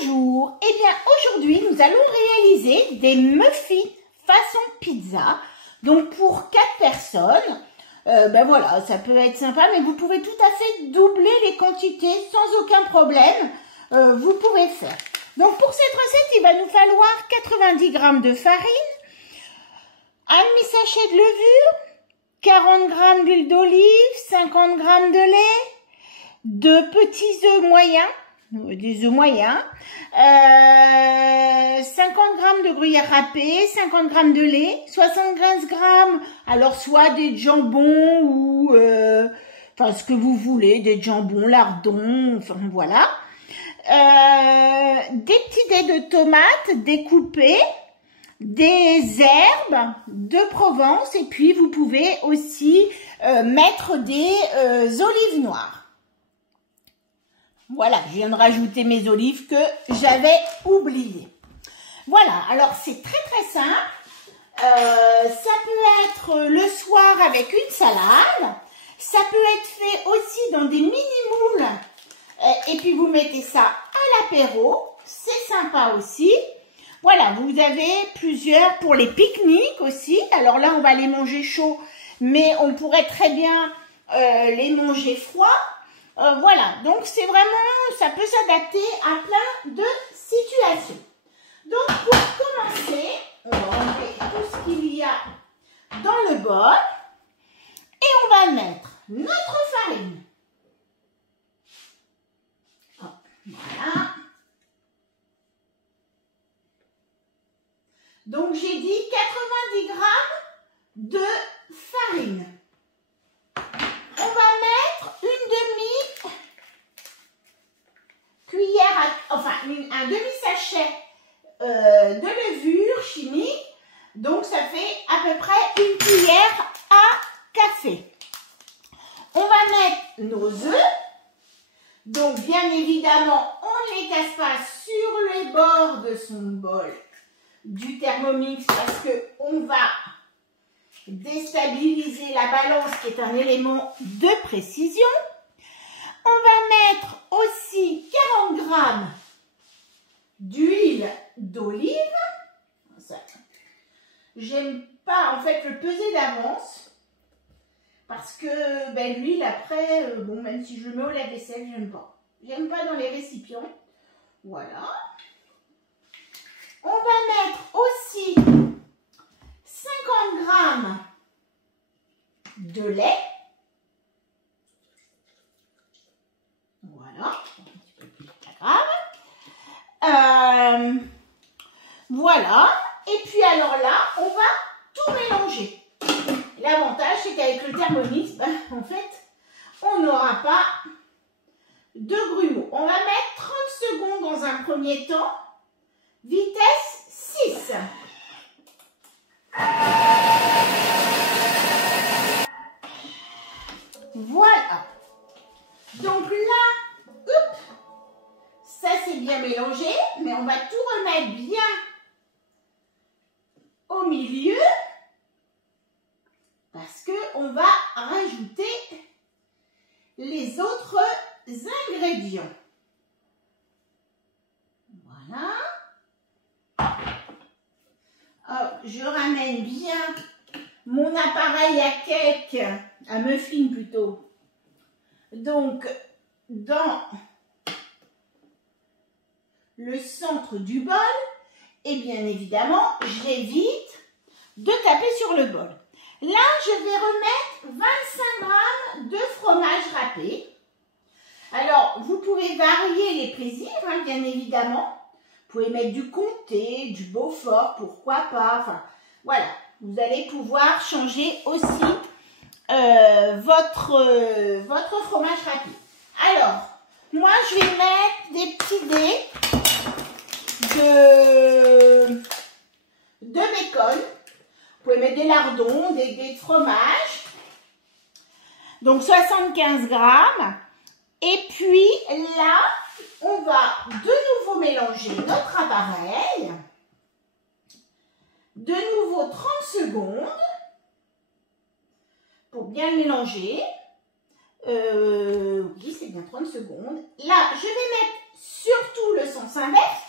Bonjour, eh bien aujourd'hui nous allons réaliser des muffins façon pizza, donc pour 4 personnes. Ben voilà, ça peut être sympa, mais vous pouvez tout à fait doubler les quantités sans aucun problème, vous pouvez faire. Donc pour cette recette, il va nous falloir 90 g de farine, un demi-sachet de levure, 40 g d'huile d'olive, 50 g de lait, 2 petits œufs moyens, des œufs moyens, 50 g de gruyère râpée, 50 g de lait, 75 g, alors soit des jambons ou enfin ce que vous voulez, des jambons, lardons, enfin voilà. Des petits dés de tomates découpés, des herbes de Provence et puis vous pouvez aussi mettre des olives noires. Voilà, je viens de rajouter mes olives que j'avais oubliées. Voilà, alors c'est très simple. Ça peut être le soir avec une salade. Ça peut être fait aussi dans des mini-moules. Et puis vous mettez ça à l'apéro. C'est sympa aussi. Voilà, vous avez plusieurs pour les pique-niques aussi. Alors là, on va les manger chauds, mais on pourrait très bien les manger froids. Voilà, donc c'est vraiment, ça peut s'adapter à plein de situations. Donc pour commencer, on va enlever tout ce qu'il y a dans le bol et on va mettre notre farine. Hop, voilà. Donc j'ai dit 90 g de farine. On va mettre une demi-cuillère, enfin un demi-sachet de levure chimique. Donc ça fait à peu près une cuillère à café. On va mettre nos œufs. Donc bien évidemment, on ne les casse pas sur les bords de son bol du Thermomix parce qu'on va déstabiliser la balance qui est un élément de précision. On va mettre aussi 40 g d'huile d'olive. J'aime pas en fait le peser d'avance parce que ben, l'huile après, bon même si je le mets au lave-vaisselle, j'aime pas. J'aime pas dans les récipients. Voilà. On va mettre aussi 50 g de lait. Voilà, un petit peu plus, pas grave. Voilà, et puis alors là, on va tout mélanger. L'avantage, c'est qu'avec le Thermomix, ben, en fait, on n'aura pas de grumeaux. On va mettre 30 secondes dans un premier temps, vitesse 6. Voilà. Donc là, ça c'est bien mélangé, mais on va tout remettre bien au milieu parce qu'on va rajouter les autres ingrédients. Voilà. Alors, je ramène bien mon appareil à cake, à muffin plutôt. Donc, dans le centre du bol, et bien évidemment, j'évite de taper sur le bol. Là, je vais remettre 25 g de fromage râpé. Alors, vous pouvez varier les plaisirs, hein, bien évidemment. Vous pouvez mettre du comté, du Beaufort, pourquoi pas. Enfin, voilà, vous allez pouvoir changer aussi votre fromage râpé. Alors, moi, je vais mettre des petits dés de bacon. Vous pouvez mettre des lardons, des dés de fromage. Donc, 75 g. Et puis, là, on va de nouveau mélanger notre appareil. De nouveau 30 secondes. Pour bien le mélanger. Oui, c'est bien 30 secondes. Là, je vais mettre surtout le sens inverse.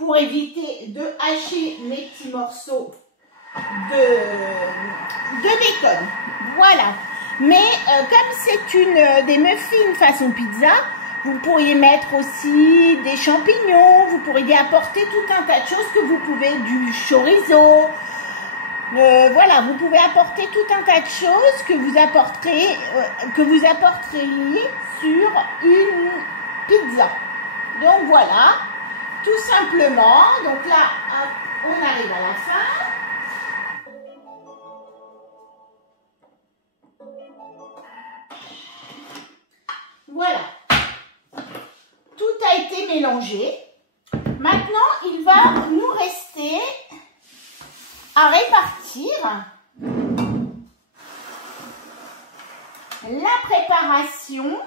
pour éviter de hacher mes petits morceaux de bacon. Voilà. Mais comme c'est des muffins façon pizza, vous pourriez mettre aussi des champignons, vous pourriez apporter tout un tas de choses que vous pouvez, du chorizo. Voilà, vous pouvez apporter tout un tas de choses que vous apporteriez sur une pizza. Donc voilà, tout simplement. Donc là, on arrive à la fin. Voilà, tout a été mélangé. Maintenant, il va nous rester à répartir la préparation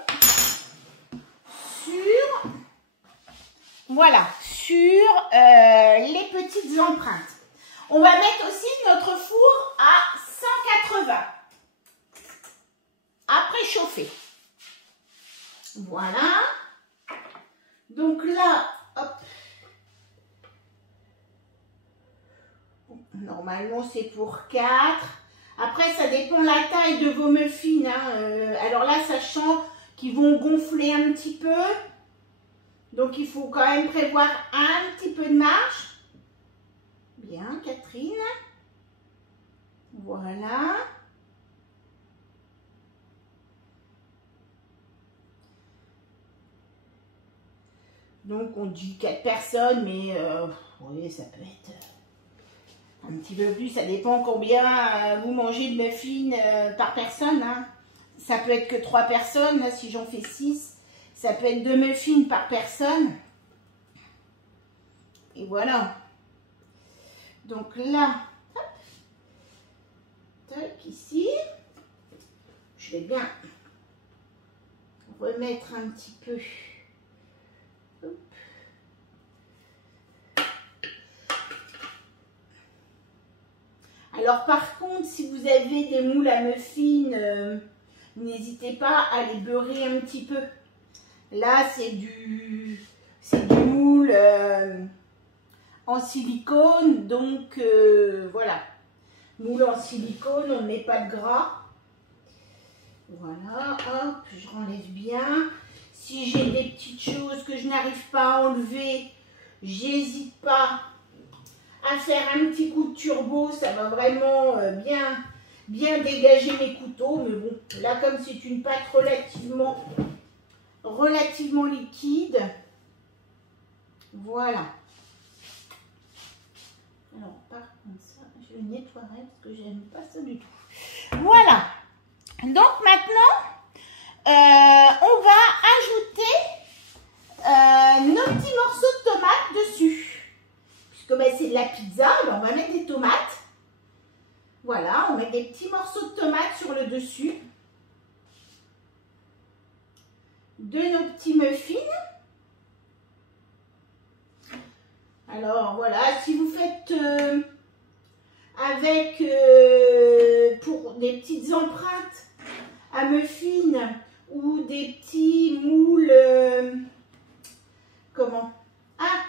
sur, voilà, sur les petites empreintes. On va mettre aussi notre four à 180 à préchauffer. Voilà. Donc là, hop. Normalement, c'est pour 4. Après, ça dépend de la taille de vos muffins. Hein. Alors là, sachant qu'ils vont gonfler un petit peu. Donc, il faut quand même prévoir un petit peu de marge. Bien, Catherine. Voilà. Donc, on dit 4 personnes, mais oui, ça peut être un petit peu plus. Ça dépend combien vous mangez de muffins par personne. Hein. Ça peut être que 3 personnes. Là, si j'en fais 6, ça peut être 2 muffins par personne. Et voilà. Donc là, hop, tac, ici. Je vais bien remettre un petit peu. Alors par contre, si vous avez des moules à muffins, n'hésitez pas à les beurrer un petit peu. Là, c'est du moule en silicone, donc voilà. Moule en silicone, on ne met pas de gras. Voilà, hop, je renlève bien. Si j'ai des petites choses que je n'arrive pas à enlever, j'hésite pas à faire un petit coup de turbo, ça va vraiment bien dégager mes couteaux. Mais bon, là comme c'est une pâte relativement liquide, voilà. Alors par contre ça, je le nettoierai parce que j'aime pas ça du tout. Voilà. Donc maintenant, on va ajouter nos petits morceaux de tomates dessus. Puisque ben, c'est de la pizza, ben, on va mettre des tomates. Voilà, on met des petits morceaux de tomates sur le dessus de nos petits muffins. Alors voilà, si vous faites avec pour des petites empreintes à muffins ou des petits moules, comment? Ah,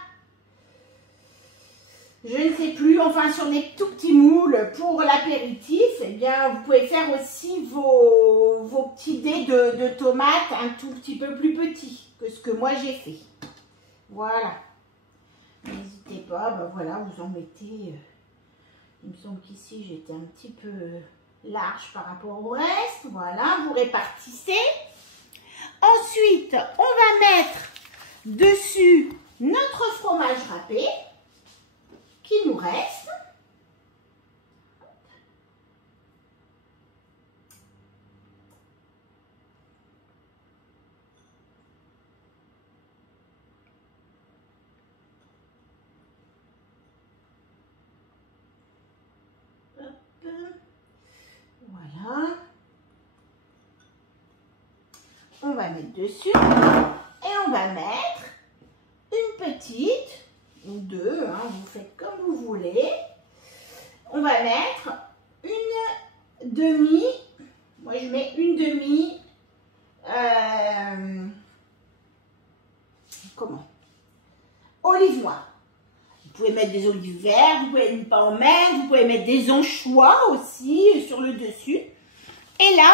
je ne sais plus, enfin sur des tout petits moules pour l'apéritif, eh bien vous pouvez faire aussi vos petits dés de tomates un tout petit peu plus petits que ce que moi j'ai fait. Voilà. N'hésitez pas, ben voilà, vous en mettez. Il me semble qu'ici j'étais un petit peu large par rapport au reste. Voilà, vous répartissez. Ensuite, on va mettre dessus notre fromage râpé qui nous reste. Voilà. On va mettre dessus et on va mettre une petite ou deux, hein, vous faites comme vous voulez. On va mettre une demi, moi je mets une demi, comment? Olive noire. pouvez mettre des olives vertes, vous pouvez pas en mettre, vous pouvez mettre des anchois aussi sur le dessus. Et là,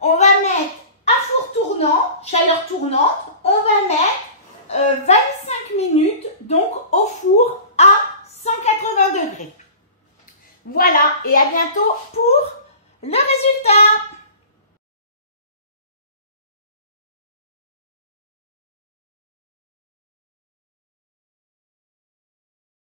on va mettre à four tournant, chaleur tournante, on va mettre 25 minutes donc au four à 180 degrés. Voilà, et à bientôt